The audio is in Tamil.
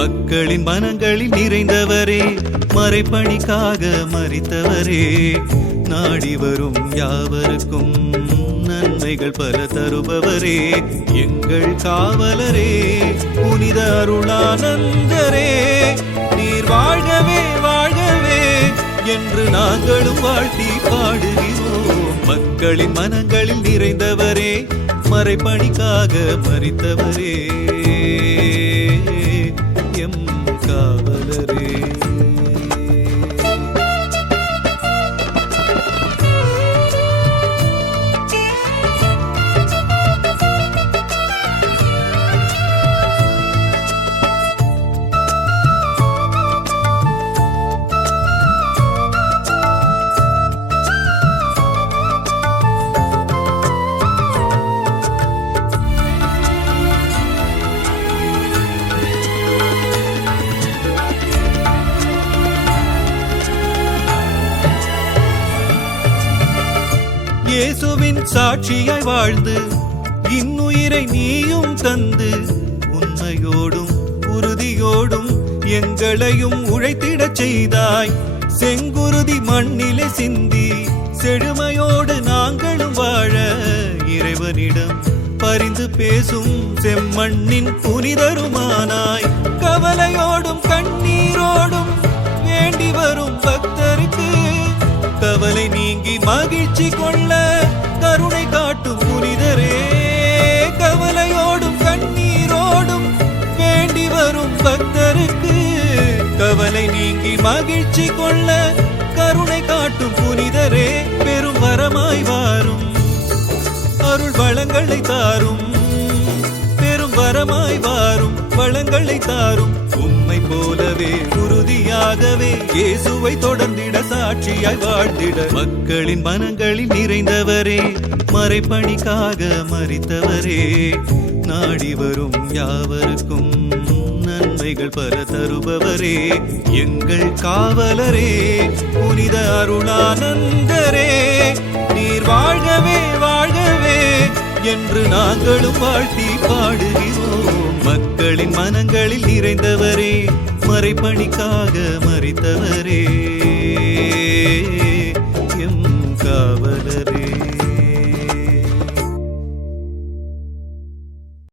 மக்களின் மனங்களில் நிறைந்தவரே மறைப்பணிக்காக மறித்தவரே. நாடி வரும் யாவருக்கும் நன்மைகள் பல தருபவரே. எங்கள் காவலரே புனித அருளானந்தரே. நீர் வாழ்கவே வாழ்கவே என்று நாங்களும் வாழ்த்தி பாடுகிறோம். மக்களின் மனங்களில் நிறைந்தவரே மறைப்பணிக்காக மறித்தவரே. இயேசுவின் சாட்சியாய் வாழ்ந்து இன்னுயிரை நீயும் தந்து உண்மையோடும் உறுதியோடும் எங்களையும் உழைத்திடச் செய்தாய். செங்குருதி மண்ணிலே சிந்தி செழுமையோடு நாங்களும் வாழ இறைவனிடம் பரிந்து பேசும் செம்மண்ணின் புனிதருமானாய். கவலையோடு கவலை நீங்கி மகிழ்ச்சி கொள்ள கருணை காட்டும் புனிதரே கவலையோடும் கண்ணீரோடும் வேண்டி வரும் பக்தருக்கு கவலை நீங்கி மகிழ்ச்சி கொள்ள கருணை காட்டும் புனிதரே பெரும் வரமாய் வாரும். அருள் வளங்களை தாரும். பெரும் வரமாய் வாரும். வளங்களை தாரும். உம்மை போலவே ஆகவே இயேசுவை தொடர்ந்திட சாட்சியாய் வாழ்ந்திட. மக்களின் மனங்களில் நிறைந்தவரே மறைப்பணிக்காக மறித்தவரே. நாடி வரும் யாவருக்கும் நன்மைகள் பல தருபவரே. எங்கள் காவலரே புனித அருளானந்தரே. நீர் வாழ்கவே வாழ்கவே என்று நாங்களும் வாழ்த்தி பாடுகிறோம். மக்களின் மனங்களில் நிறைந்தவரே மறைப்பணிக்காக மறித்தவரே.